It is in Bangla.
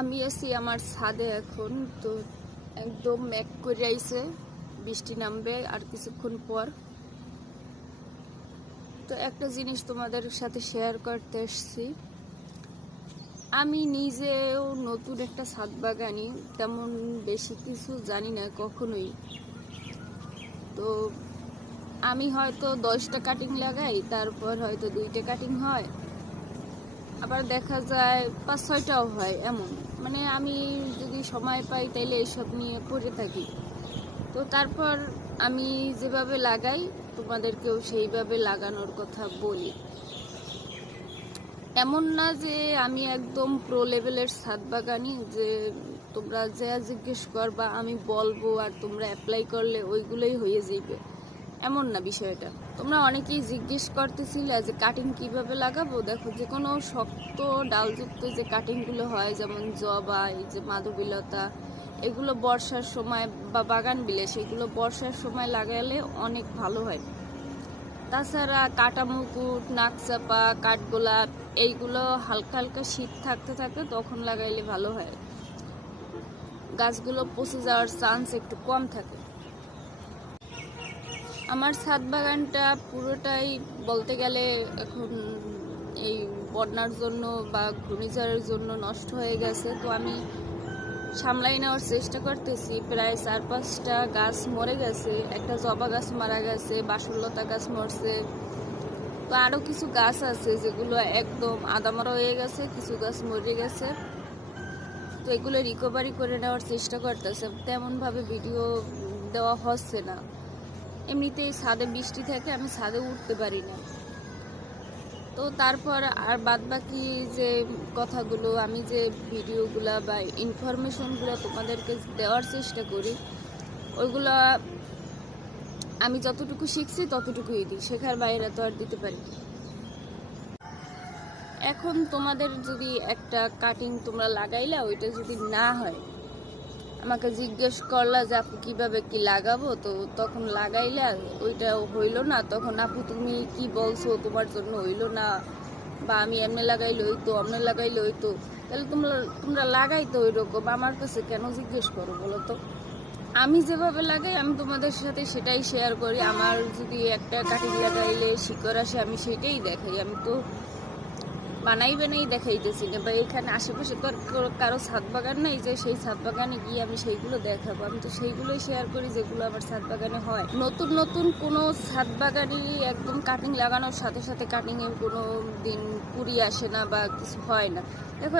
আমি আছি আমার ছাদে এখন। তো একদম মেঘ করে আইছে, বৃষ্টি নামবে আর কিছুক্ষণ পর। তো একটা জিনিস তোমাদের সাথে শেয়ার করতে এসেছি। আমি নিজেও নতুন একটা ছাদ বাগানি, তেমন বেশি কিছু জানি না কখনোই। তো আমি হয়তো 10টা কাটিং লাগাই, তারপর হয়তো 2টা কাটিং হয়, আবার দেখা যায় 5-6টাও হয়, এমন। মানে আমি যদি সময় পাই তাইলে এসব নিয়ে পড়ে থাকি। তো তারপর আমি যেভাবে লাগাই তোমাদেরকেও সেইভাবে লাগানোর কথা বলি। এমন না যে আমি একদম প্রো লেভেলের ছাদ বাগানি যে তোমরা যা জিজ্ঞেস করবা আমি বলবো আর তোমরা অ্যাপ্লাই করলে ওইগুলোই হয়ে যাবে, এমন না বিষয়টা। তোমরা অনেকেই জিজ্ঞেস করতেছিলে যে কাটিং কিভাবে লাগাবো। দেখো, যে কোনো শক্ত ডালযুক্ত যে কাটিংগুলো হয়, যেমন জবা, এই যে মাধবীলতা, এগুলো বর্ষার সময় বা বাগান বিলে সেগুলো বর্ষার সময় লাগালে অনেক ভালো হয়। তাছাড়া কাটা মুকুট, নাকচাপা, কাঠগোলাপ, এইগুলো হালকা হালকা শীত থাকতে থাকতে তখন লাগাইলে ভালো হয়, গাছগুলো পচে যাওয়ার চান্স একটু কম থাকে। আমার ছাদ বাগানটা পুরোটাই বলতে গেলে এখন এই বন্যার জন্য বা ঘূর্ণিঝড়ের জন্য নষ্ট হয়ে গেছে। তো আমি সামলাই নেওয়ার চেষ্টা করতেছি। প্রায় 4-5টা গাছ মরে গেছে, একটা জবা গাছ মারা গেছে, বাসুলতা গাছ মরছে। তো আরও কিছু গাছ আছে যেগুলো একদম আদামারা হয়ে গেছে, কিছু গাছ মরে গেছে। তো এগুলো রিকভারি করে নেওয়ার চেষ্টা করতেছে, তেমনভাবে ভিডিও দেওয়া হচ্ছে না। এমনিতেই ছাদে বৃষ্টি থাকে, আমি ছাদে উঠতে পারি না। তো তারপর আর বাদবাকি যে কথাগুলো, আমি যে ভিডিওগুলো বা ইনফরমেশনগুলো তোমাদেরকে দেওয়ার চেষ্টা করি, ওইগুলো আমি যতটুকু শিখছি ততটুকুই দিই, শেখার বাইরে তো আর দিতে পারি। এখন তোমাদের যদি একটা কাটিং তোমরা লাগাইলা, ওইটা যদি না হয়, আমাকে জিজ্ঞেস করলা যে আপু কীভাবে কি লাগাবো, তো তখন লাগাইলা ওইটা হইলো না, তখন আপু তুমি কি বলছো, তোমার জন্য হইলো না, বা আমি এমনি লাগাইলে হইতো, অমনে লাগাইলে হইতো, তাহলে তোমরা লাগাইতো ওই রকম আমার কাছে কেন জিজ্ঞেস করো বলো তো? আমি যেভাবে লাগাই আমি তোমাদের সাথে সেটাই শেয়ার করি। আমার যদি একটা কাটিং লাগাইলে শিকড় আসে আমি সেটাই দেখাই। আমি তো বানাই দেখাইতেছি না, বা এখানে আশেপাশে তো আর কারো ছাদ বাগান নাই যে সেই ছাদ বাগানে গিয়ে আমি সেইগুলো দেখাবো। আমি তো সেইগুলোই শেয়ার করি যেগুলো আমার ছাদ বাগানে হয়। নতুন নতুন কোনো ছাদ বাগানেরই একদম কাটিং লাগানোর সাথে সাথে কাটিংয়ের কোনো দিন কুড়ি আসে না বা কিছু হয় না। দেখো,